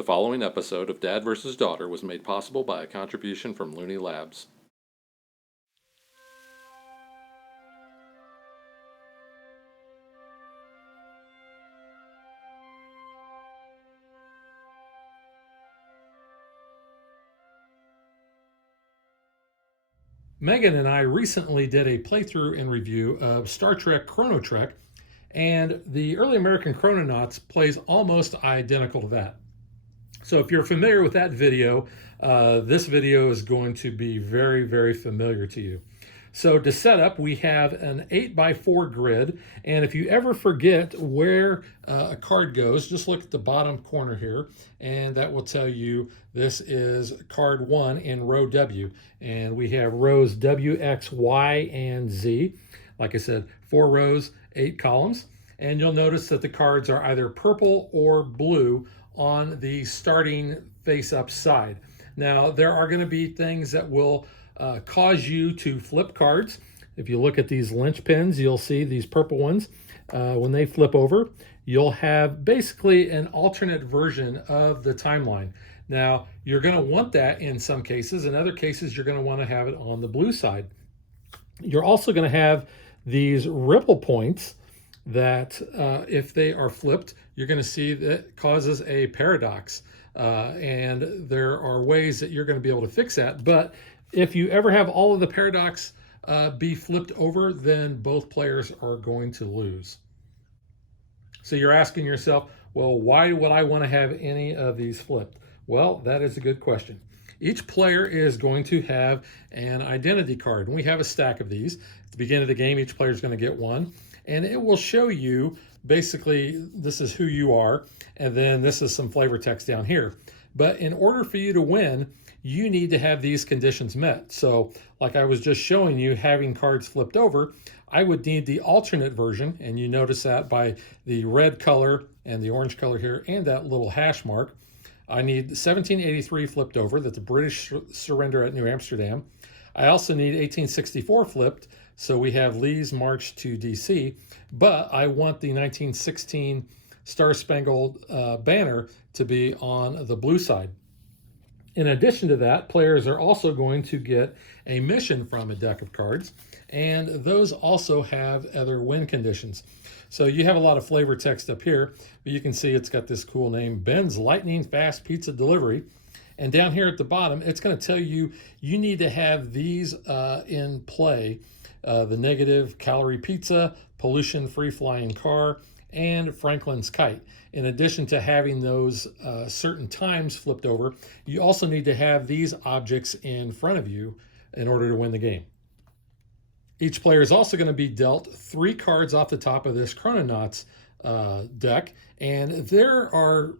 The following episode of Dad vs. Daughter was made possible by a contribution from Looney Labs. Megan and I recently did a playthrough and review of Star Trek Chrono Trek, and the early American Chrononauts plays almost identical to that. So if you're familiar with that video, this video is going to be very, very familiar to you. So to set up, we have an 8x4 grid, and if you ever forget where a card goes, just look at the bottom corner here, and that will tell you this is card 1 in row W. And we have rows W, X, Y, and Z. Like I said, 4 rows, 8 columns. And you'll notice that the cards are either purple or blue on the starting face-up side. Now, there are going to be things that will cause you to flip cards. If you look at these linchpins, you'll see these purple ones. When they flip over, you'll have basically an alternate version of the timeline. Now, you're going to want that in some cases. In other cases, you're going to want to have it on the blue side. You're also going to have these ripple points that if they are flipped, you're going to see that causes a paradox. And there are ways that you're going to be able to fix that. But if you ever have all of the paradox be flipped over, then both players are going to lose. So you're asking yourself, well, why would I want to have any of these flipped? Well, that is a good question. Each player is going to have an identity card, and we have a stack of these. At the beginning of the game, each player is going to get one, and it will show you basically this is who you are, and then this is some flavor text down here. But in order for you to win, you need to have these conditions met. So like I was just showing you, having cards flipped over, I would need the alternate version, and you notice that by the red color and the orange color here and that little hash mark. I need 1783 flipped over, that the British surrender at New Amsterdam. I also need 1864 flipped, so we have Lee's march to DC, but I want the 1916 Star Spangled Banner to be on the blue side. In addition to that, players are also going to get a mission from a deck of cards, and those also have other win conditions. So you have a lot of flavor text up here, but you can see it's got this cool name, Ben's Lightning Fast Pizza Delivery. And down here at the bottom, it's going to tell you you need to have these in play. The negative calorie pizza, pollution free flying car, and Franklin's kite. In addition to having those certain times flipped over, you also need to have these objects in front of you in order to win the game. Each player is also going to be dealt 3 cards off the top of this Chrononauts deck, and there are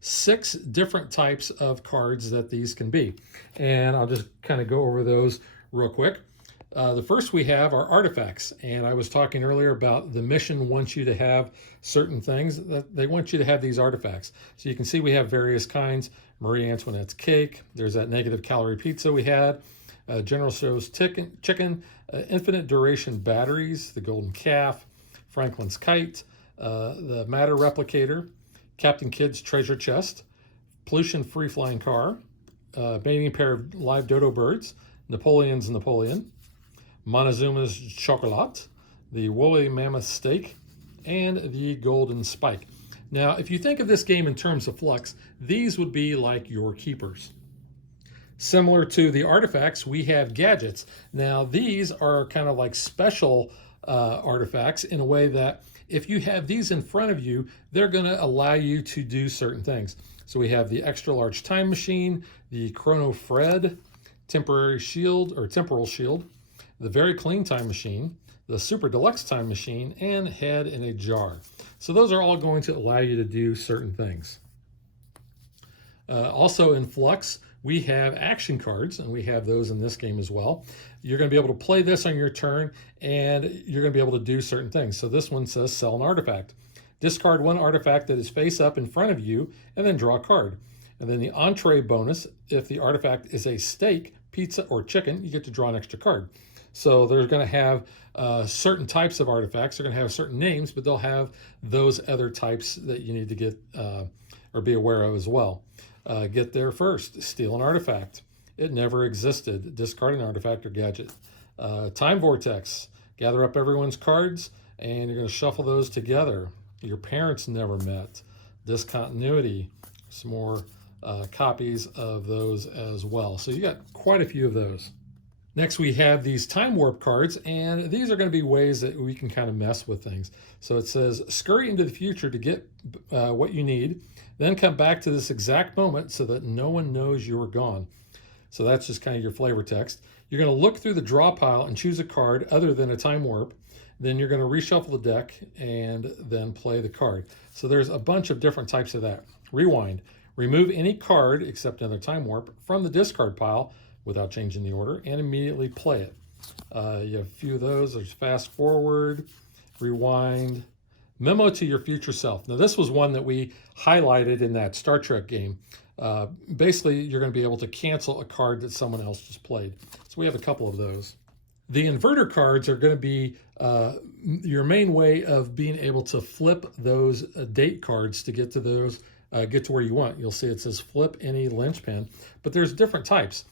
6 different types of cards that these can be. And I'll just kind of go over those real quick. The first we have are artifacts, and I was talking earlier about the mission wants you to have certain things, that they want you to have these artifacts. So you can see we have various kinds. Marie Antoinette's cake, there's that negative calorie pizza we had, General Tso's chicken, infinite duration batteries, the golden calf, Franklin's kite, the matter replicator, Captain Kidd's treasure chest, pollution free flying car, mating pair of live dodo birds, Napoleon's Napoleon, Montezuma's chocolat, the woolly mammoth steak, and the golden spike. Now, if you think of this game in terms of flux, these would be like your keepers. Similar to the artifacts, we have gadgets. Now, these are kind of like special artifacts in a way that if you have these in front of you, they're going to allow you to do certain things. So we have the extra large time machine, the Chrono Fred, temporary shield or temporal shield, the very clean time machine, the super deluxe time machine, and head in a jar. So those are all going to allow you to do certain things. Also in Flux, we have action cards, and we have those in this game as well. You're going to be able to play this on your turn, and you're going to be able to do certain things. So this one says sell an artifact. Discard 1 artifact that is face up in front of you, and then draw a card. And then the entree bonus, if the artifact is a steak, pizza, or chicken, you get to draw an extra card. So they're going to have certain types of artifacts. They're going to have certain names, but they'll have those other types that you need to get or be aware of as well. Get there first. Steal an artifact. It never existed. Discard an artifact or gadget. Time vortex. Gather up everyone's cards, and you're going to shuffle those together. Your parents never met. Discontinuity. Some more copies of those as well. So you got quite a few of those. Next, we have these time warp cards, and these are going to be ways that we can kind of mess with things. So it says, scurry into the future to get what you need, then come back to this exact moment so that no one knows you were gone. So that's just kind of your flavor text. You're going to look through the draw pile and choose a card other than a time warp. Then you're going to reshuffle the deck and then play the card. So there's a bunch of different types of that. Rewind. Remove any card, except another time warp, from the discard pile without changing the order and immediately play it. You have a few of those. There's fast forward, rewind, memo to your future self. Now this was one that we highlighted in that Star Trek game. Basically, you're going to be able to cancel a card that someone else just played. So we have a couple of those. The inverter cards are going to be your main way of being able to flip those date cards to get to those, get to where you want. You'll see it says flip any linchpin, but there's different types.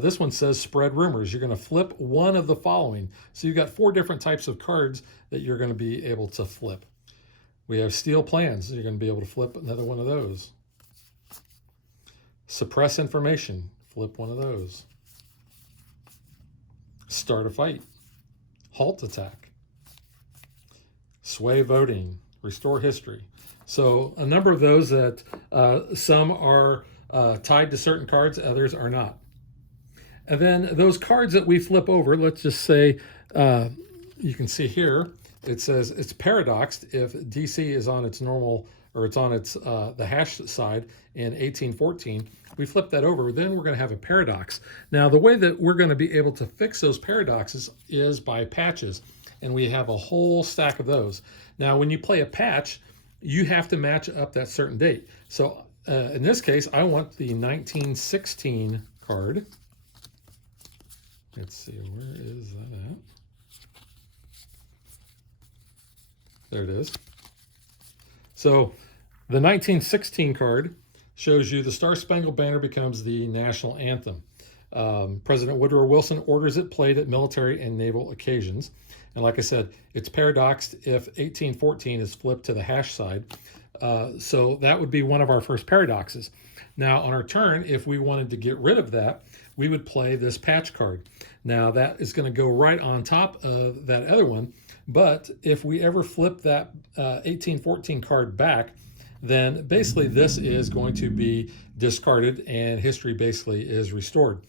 This one says spread rumors. You're going to flip one of the following. So you've got 4 different types of cards that you're going to be able to flip. We have steal plans. You're going to be able to flip another one of those. Suppress information. Flip one of those. Start a fight. Halt attack. Sway voting. Restore history. So a number of those that some are tied to certain cards, others are not. And then those cards that we flip over, let's just say, you can see here, it says it's paradoxed if DC is on its normal, or it's on its the hash side in 1814. We flip that over, then we're going to have a paradox. Now, the way that we're going to be able to fix those paradoxes is by patches, and we have a whole stack of those. Now, when you play a patch, you have to match up that certain date. So in this case, I want the 1916 card. Let's see, where is that at? There it is. So the 1916 card shows you the Star-Spangled Banner becomes the national anthem. President Woodrow Wilson orders it played at military and naval occasions. And like I said, it's paradoxed if 1814 is flipped to the hash side. So that would be one of our first paradoxes. Now on our turn, if we wanted to get rid of that, we would play this patch card. Now that is going to go right on top of that other one. But if we ever flip that 1814 card back, then basically this is going to be discarded and history basically is restored.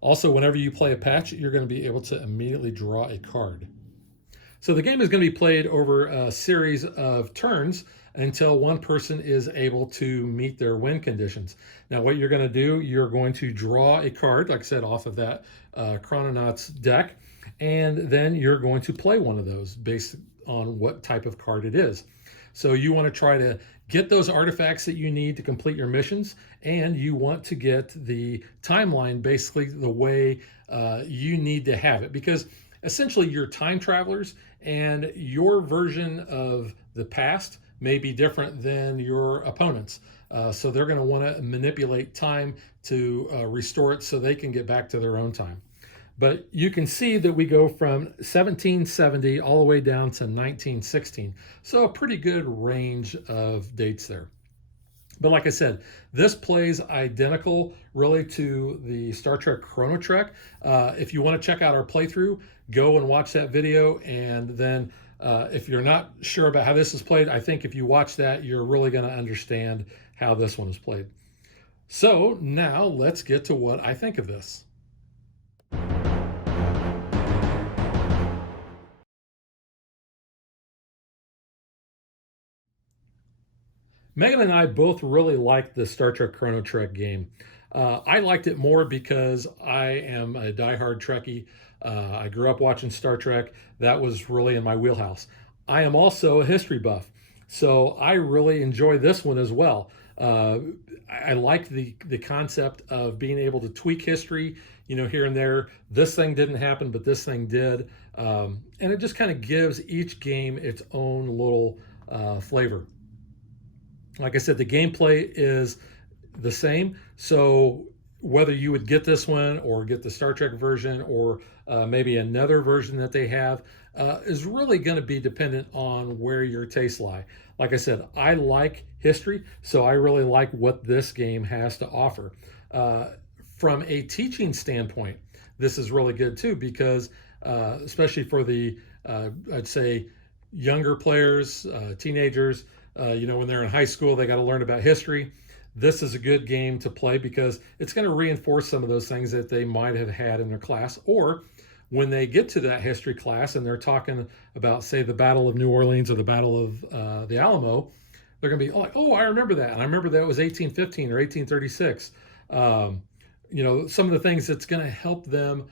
Also, whenever you play a patch, you're going to be able to immediately draw a card. So the game is going to be played over a series of turns until one person is able to meet their win conditions. Now what you're going to do, you're going to draw a card, like I said, off of that Chrononauts deck, and then you're going to play one of those based on what type of card it is. So you want to try to get those artifacts that you need to complete your missions, and you want to get the timeline basically the way you need to have it, because essentially you're time travelers and your version of the past may be different than your opponents. So they're going to want to manipulate time to restore it so they can get back to their own time. But you can see that we go from 1770 all the way down to 1916. So a pretty good range of dates there. But like I said, this plays identical really to the Star Trek Chrono Trek. If you want to check out our playthrough, go and watch that video. And then if you're not sure about how this is played, I think if you watch that, you're really going to understand how this one is played. So now let's get to what I think of this. Megan and I both really liked the Star Trek Chrono Trek game. I liked it more because I am a diehard Trekkie. I grew up watching Star Trek. That was really in my wheelhouse. I am also a history buff, so I really enjoy this one as well. I like the concept of being able to tweak history, here and there. This thing didn't happen, but this thing did. And it just kind of gives each game its own little flavor. Like I said, the gameplay is the same. So whether you would get this one or get the Star Trek version or maybe another version that they have is really going to be dependent on where your tastes lie. Like I said, I like history, so I really like what this game has to offer. From a teaching standpoint, this is really good too, because especially for the, I'd say, younger players, teenagers, when they're in high school, they got to learn about history. This is a good game to play because it's going to reinforce some of those things that they might have had in their class, or when they get to that history class and they're talking about, say, the Battle of New Orleans or the Battle of the Alamo, they're going to be like, oh, I remember that. And I remember that was 1815 or 1836. Some of the things that's going to help them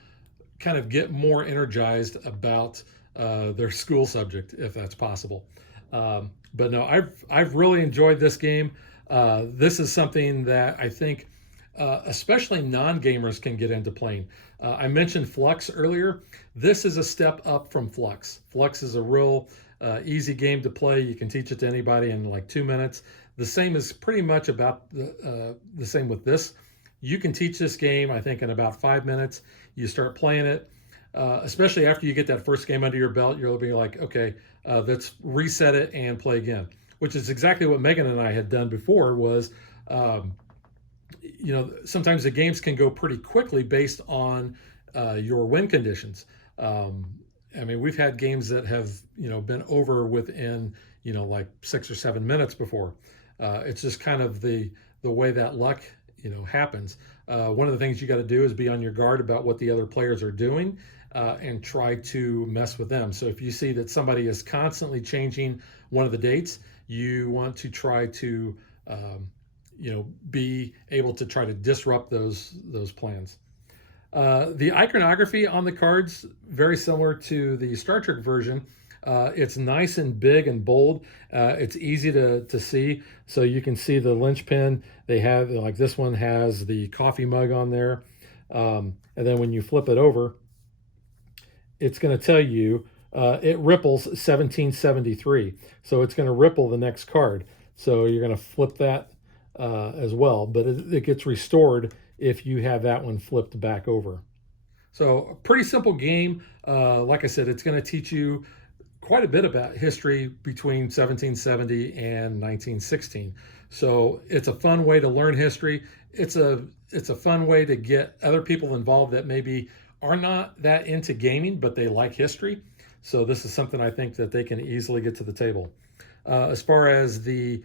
kind of get more energized about their school subject, if that's possible. But no, I've really enjoyed this game. This is something that I think especially non-gamers can get into playing. I mentioned Flux earlier. This is a step up from Flux. Flux is a real easy game to play. You can teach it to anybody in like 2 minutes. The same is pretty much about the same with this. You can teach this game, I think, in about 5 minutes. You start playing it, especially after you get that first game under your belt. You'll be like, okay, let's reset it and play again, which is exactly what Megan and I had done before. Was sometimes the games can go pretty quickly based on your win conditions. We've had games that have been over within like 6 or 7 minutes before. It's just kind of the way that luck happens. One of the things you got to do is be on your guard about what the other players are doing and try to mess with them. So if you see that somebody is constantly changing one of the dates, you want to try to be able to try to disrupt those plans. The iconography on the cards, very similar to the Star Trek version. It's nice and big and bold. It's easy to see. So you can see the linchpin. They have, like this one has the coffee mug on there. And then when you flip it over, it's going to tell you it ripples 1773. So it's going to ripple the next card. So you're going to flip that as well. But it gets restored if you have that one flipped back over. So a pretty simple game. Like I said, it's going to teach you quite a bit about history between 1770 and 1916. So it's a fun way to learn history. It's a fun way to get other people involved that maybe are not that into gaming, but they like history. So this is something I think that they can easily get to the table. As far as the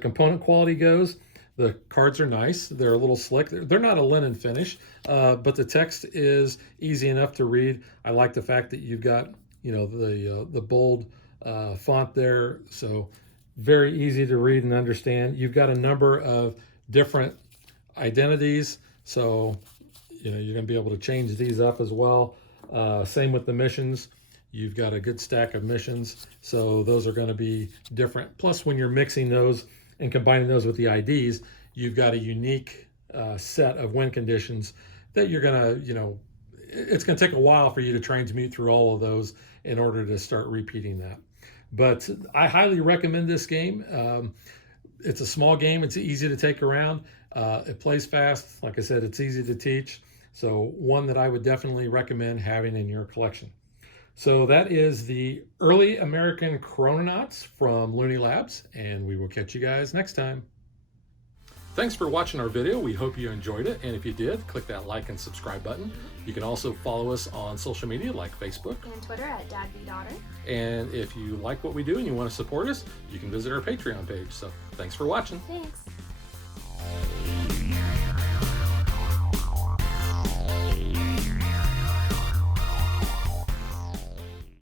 component quality goes, the cards are nice. They're a little slick. They're not a linen finish, but the text is easy enough to read. I like the fact that you've got the bold font there, so very easy to read and understand. You've got a number of different identities, so you're going to be able to change these up as well. Same with the missions. You've got a good stack of missions, so those are going to be different. Plus, when you're mixing those and combining those with the IDs, you've got a unique set of win conditions that you're going to, it's going to take a while for you to transmute through all of those in order to start repeating that. But I highly recommend this game. It's a small game. It's easy to take around. It plays fast. Like I said, it's easy to teach. So one that I would definitely recommend having in your collection. So that is the Early American Chrononauts from Looney Labs, and we will catch you guys next time. Thanks for watching our video. We hope you enjoyed it, and if you did, click that like and subscribe button. You can also follow us on social media like Facebook and Twitter at DadBeDaughter. And if you like what we do and you want to support us, you can visit our Patreon page. So thanks for watching. Thanks.